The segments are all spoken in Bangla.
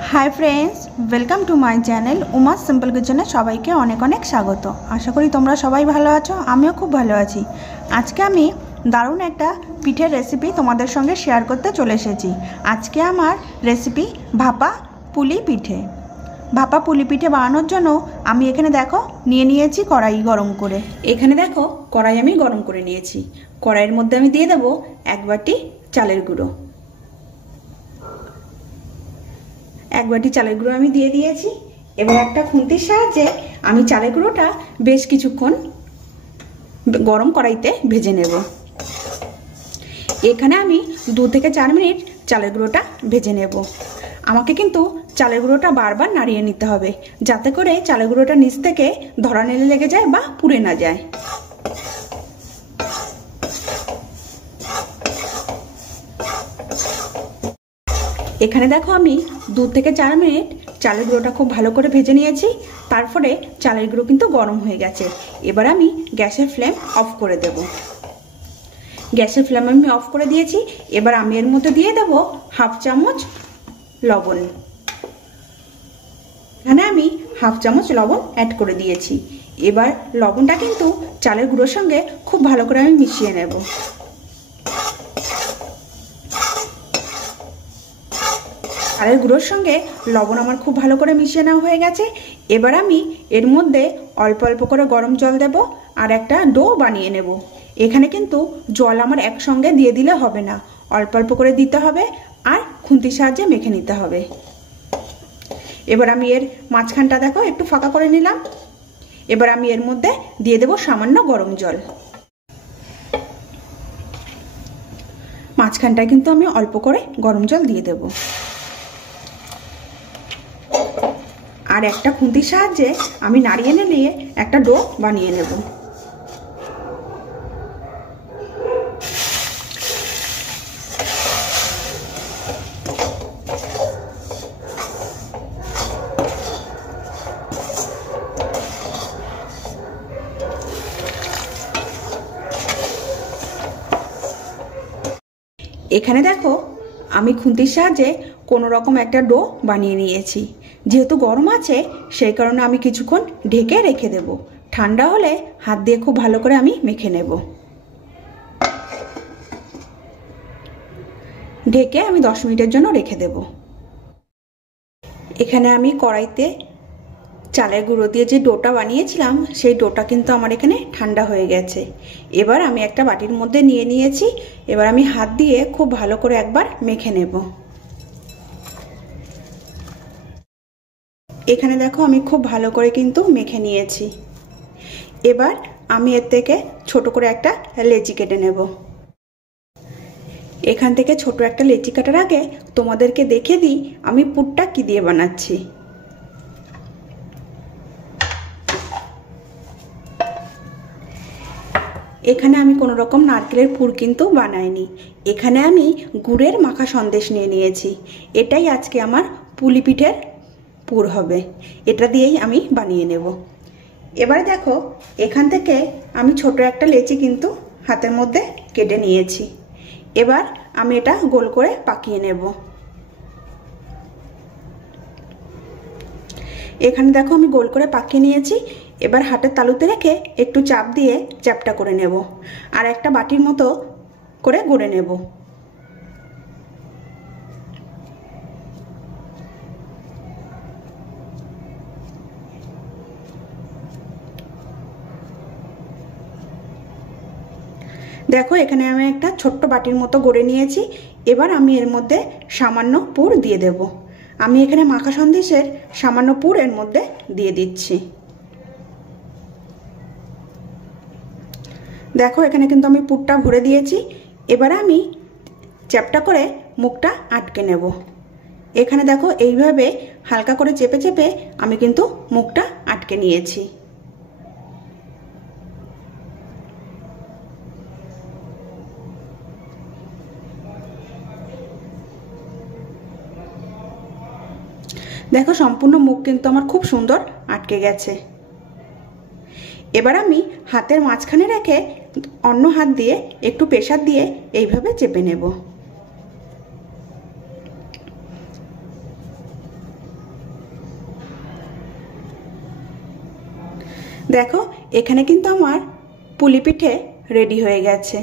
High friends welcome to my channel Uma's simple किचने सबाइके अनेक अनेक स्वागत। आशा करी तोमरा सबाई भालो आछो, आमिओ खूब भालो आछि। आजके आमी दारुण एकटा पिठेर रेसिपि तोमादेर संगे शेयर करते चले एसेछि। आजके आमार रेसिपि भापा पुली पिठे। भापा पुली पिठे बानानोर जोन्नो आमी एखाने देखो निये नियेछि कड़ाई गरम करे। एखाने देखो कड़ाई आमी गरम करे नियेछि। कड़ाइयेर मध्य आमी दिये देबो एक बाटी चालेर गुঁড়ো। एक बाटी चालेर गुঁড়ো आमी दिए दिएছি। এবার একটা খুন্তির সাহায্যে আমি চালের গুঁড়োটা বেশ কিছুক্ষণ গরম কড়াইতে ভেজে নেব। এখানে আমি 2 থেকে 4 মিনিট চালের গুঁড়োটা ভেজে নেব। আমাকে কিন্তু চালের গুঁড়োটা বারবার নাড়িয়ে নিতে হবে যাতে করে চালের গুঁড়োটা নিচ থেকে ধরানেলে লেগে যায় বা পুড়ে না যায়। এখানে দেখো আমি 2 থেকে 4 মিনিট চালের গুঁড়োটা খুব ভালো করে ভেজে নিয়েছি। তারপরে চালের গুঁড়ো কিন্তু গরম হয়ে গেছে। এবার আমি গ্যাসের ফ্লেম অফ করে দেব। গ্যাসের ফ্লেম আমি অফ করে দিয়েছি। এবার আমি এর মধ্যে দিয়ে দেব হাফ চামচ লবণ। এখানে আমি হাফ চামচ লবণ অ্যাড করে দিয়েছি। এবার লবণটা কিন্তু চালের গুঁড়োর সঙ্গে খুব ভালো করে আমি মিশিয়ে নেব। চালের গুঁড়োর সঙ্গে লবণ আমার খুব ভালো করে মিশিয়ে নেওয়া হয়ে গেছে। এবার আমি এর মধ্যে অল্প অল্প করে গরম জল দেব আর একটা ডো বানিয়ে নেব। এখানে কিন্তু জল আমার একসঙ্গে দিয়ে দিলে হবে না, অল্প অল্প করে দিতে হবে আর খুন্তির সাহায্যে মেখে নিতে হবে। এবার আমি এর মাঝখানটা দেখো একটু ফাঁকা করে নিলাম। এবার আমি এর মধ্যে দিয়ে দেব সামান্য গরম জল। মাঝখানটায় কিন্তু আমি অল্প করে গরম জল দিয়ে দেব। আর একটা খুন্তির সাহায্যে আমি নাড়িয়ে নিয়ে একটা ডো বানিয়ে নেব। এখানে দেখো আমি খুন্তির সাহায্যে কোনো রকম একটা ডো বানিয়ে নিয়েছি। যেহেতু গরম আছে সেই কারণে আমি কিছুক্ষণ ঢেকে রেখে দেব। ঠান্ডা হলে হাত দিয়ে খুব ভালো করে আমি মেখে নেব। ঢেকে আমি 10 মিনিটের জন্য রেখে দেব। এখানে আমি কড়াইতে চালের গুঁড়ো দিয়ে যে ডোটা বানিয়েছিলাম সেই ডোটা কিন্তু আমার এখানে ঠান্ডা হয়ে গেছে। এবার আমি একটা বাটির মধ্যে নিয়ে নিয়েছি। এবার আমি হাত দিয়ে খুব ভালো করে একবার মেখে নেব। এখানে দেখো আমি খুব ভালো করে কিন্তু মেখে নিয়েছি। এবার আমি এর থেকে ছোট করে একটা লেচি কেটে নেব। এখান থেকে ছোট একটা লেচি কাটার আগে তোমাদেরকে দেখে দিই আমি পুরটা কি দিয়ে বানাচ্ছি। এখানে আমি কোনো রকম নারকেলের পুর কিন্তু বানাইনি। এখানে আমি গুড়ের মাখা সন্দেশ নিয়ে নিয়েছি। এটাই আজকে আমার পুলি পিঠের পুর হবে। এটা দিয়েই আমি বানিয়ে নেব। এবারে দেখো এখান থেকে আমি ছোট একটা লেচি কিন্তু হাতের মধ্যে কেটে নিয়েছি। এবার আমি এটা গোল করে পাকিয়ে নেব। এখানে দেখো আমি গোল করে পাকিয়ে নিয়েছি। এবার হাতের তালুতে রেখে একটু চাপ দিয়ে চ্যাপটা করে নেব আর একটা বাটির মতো করে গড়ে নেব। দেখো এখানে আমি একটা ছোট্ট বাটির মতো গড়ে নিয়েছি। এবার আমি এর মধ্যে সামান্য পুর দিয়ে দেব। আমি এখানে মাখা সন্দেশের সামান্য পুর এর মধ্যে দিয়ে দিচ্ছি। দেখো এখানে কিন্তু আমি পুরটা ভরে দিয়েছি। এবার আমি চ্যাপটা করে মুখটা আটকে নেব। এখানে দেখো এইভাবে হালকা করে চেপে চেপে আমি কিন্তু মুখটা আটকে নিয়েছি। দেখো সম্পূর্ণ মুখ কিন্তু আমার খুব সুন্দর আটকে গেছে। এবার আমি হাতের মাঝখানে রেখে অন্য হাত দিয়ে একটু প্রেসার দিয়ে এইভাবে চেপে নেব। দেখো এখানে কিন্তু আমার পুলি পিঠে রেডি হয়ে গেছে।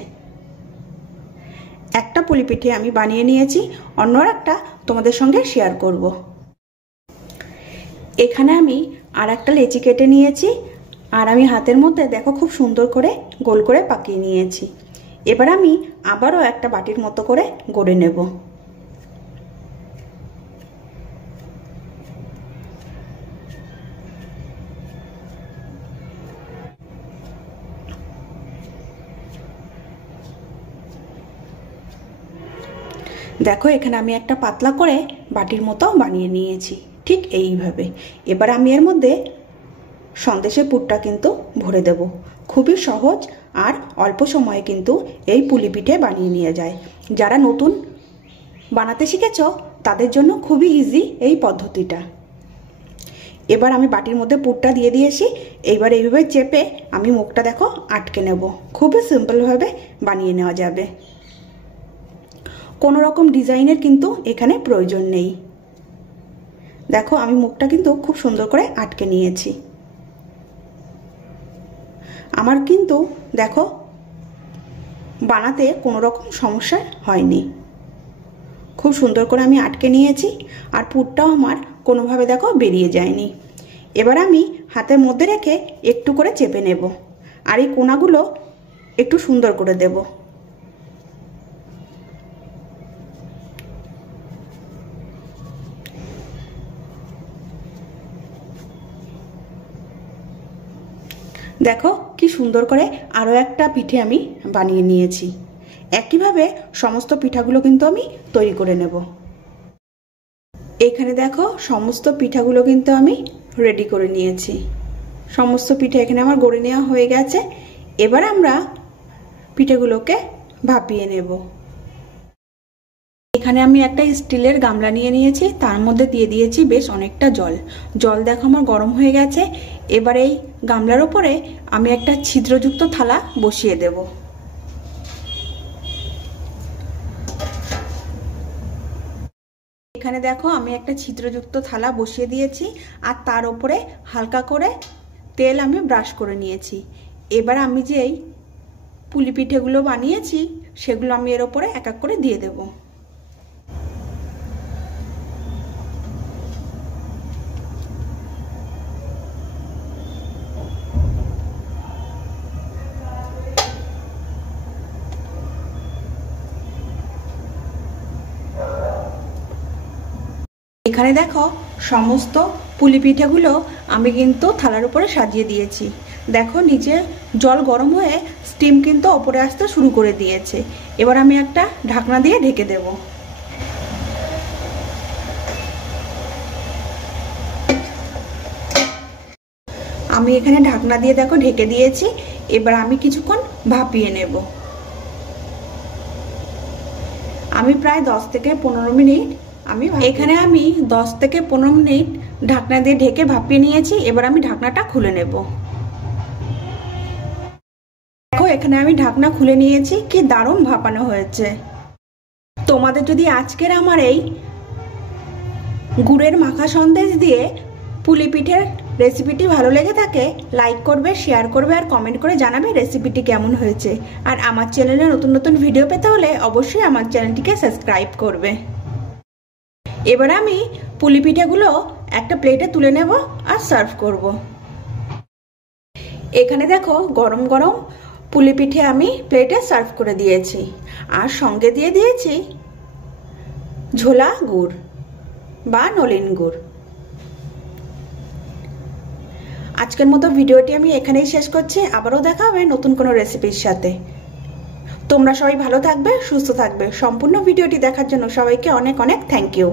একটা পুলি পিঠে আমি বানিয়ে নিয়েছি, অন্য একটা তোমাদের সঙ্গে শেয়ার করব। এখানে আমি আর একটা লেচি কেটে নিয়েছি, আর আমি হাতের মধ্যে দেখো খুব সুন্দর করে গোল করে পাকিয়ে নিয়েছি। এবার আমি আবারও একটা বাটির মতো করে গড়ে নেব। দেখো এখানে আমি একটা পাতলা করে বাটির মতো বানিয়ে নিয়েছি, ঠিক এইভাবে। এবার আমি এর মধ্যে সন্দেশের পুরটা কিন্তু ভরে দেব। খুবই সহজ আর অল্প সময়ে কিন্তু এই পুলি পিঠে বানিয়ে নিয়ে যায়। যারা নতুন বানাতে শিখেছ তাদের জন্য খুবই ইজি এই পদ্ধতিটা। এবার আমি বাটির মধ্যে পুরটা দিয়ে দিয়েছি। এইবার এইভাবে চেপে আমি মুখটা দেখো আটকে নেব। খুবই সিম্পলভাবে বানিয়ে নেওয়া যাবে, কোনো রকম ডিজাইনের কিন্তু এখানে প্রয়োজন নেই। দেখো আমি মুখটা কিন্তু খুব সুন্দর করে আটকে নিয়েছি। আমার কিন্তু দেখো বানাতে কোনো রকম সমস্যা হয়নি, খুব সুন্দর করে আমি আটকে নিয়েছি। আর পুরটাও আমার কোনোভাবে দেখো বেরিয়ে যায়নি। এবার আমি হাতের মধ্যে রেখে একটু করে চেপে নেব, আর এই কোণাগুলো একটু সুন্দর করে দেব। দেখো কি সুন্দর করে আরও একটা পিঠে আমি বানিয়ে নিয়েছি। একইভাবে সমস্ত পিঠাগুলো কিন্তু আমি তৈরি করে নেব। এখানে দেখো সমস্ত পিঠাগুলো কিন্তু আমি রেডি করে নিয়েছি। সমস্ত পিঠে এখানে আমার গড়ে নেওয়া হয়ে গেছে। এবার আমরা পিঠেগুলোকে ভাপিয়ে নেব। এখানে আমি একটা স্টিলের গামলা নিয়ে নিয়েছি, তার মধ্যে দিয়ে দিয়েছি বেশ অনেকটা জল। জল দেখো আমার গরম হয়ে গেছে। এবার এই গামলার উপরে আমি একটা ছিদ্রযুক্ত থালা বসিয়ে দেব। এখানে দেখো আমি একটা ছিদ্রযুক্ত থালা বসিয়ে দিয়েছি, আর তার উপরে হালকা করে তেল আমি ব্রাশ করে নিয়েছি। এবার আমি যে এই পুলি পিঠেগুলো বানিয়েছি সেগুলো আমি এর উপরে এক এক করে দিয়ে দেব। এখানে দেখো সমস্ত পুলি পিঠেগুলো আমি কিন্তু থালার উপরে সাজিয়ে দিয়েছি। দেখো নিচে জল গরম হয়ে স্টিম কিন্তু ওপরে আসতে শুরু করে দিয়েছে। এবার আমি একটা ঢাকনা দিয়ে ঢেকে দেব। আমি এখানে ঢাকনা দিয়ে দেখো ঢেকে দিয়েছি। এবার আমি কিছুক্ষণ ভাপিয়ে নেব। আমি প্রায় 10 থেকে 15 মিনিট এখানে আমি 10 থেকে 15 মিনিট ঢাকনা দিয়ে ঢেকে ভাপিয়ে নিয়েছি। এবার আমি ঢাকনাটা খুলে নেব। দেখো এখানে আমি ঢাকনা খুলে নিয়েছি, কি দারুণ ভাপানো হয়েছে। তোমাদের যদি আজকের আমার এই গুড়ের মাখা সন্দেশ দিয়ে পুলি পিঠের রেসিপিটি ভালো লেগে থাকে, লাইক করবে, শেয়ার করবে, আর কমেন্ট করে জানাবে রেসিপিটি কেমন হয়েছে। আর আমার চ্যানেলে নতুন নতুন ভিডিও পেতে হলে অবশ্যই আমার চ্যানেলটিকে সাবস্ক্রাইব করবে। এবার আমি পুলি পিঠেগুলো একটা প্লেটে তুলে নেব আর সার্ভ করব। এখানে দেখো গরম গরম পুলি পিঠে আমি প্লেটে সার্ভ করে দিয়েছি, আর সঙ্গে দিয়ে দিয়েছি ঝোলা গুড় বা নলেন গুড়। আজকের মতো ভিডিওটি আমি এখানেই শেষ করছি। আবারও দেখা হবে নতুন কোনো রেসিপির সাথে। তোমরা সবাই ভালো থাকবে, সুস্থ থাকবে। সম্পূর্ণ ভিডিওটি দেখার জন্য সবাইকে অনেক অনেক থ্যাংক ইউ।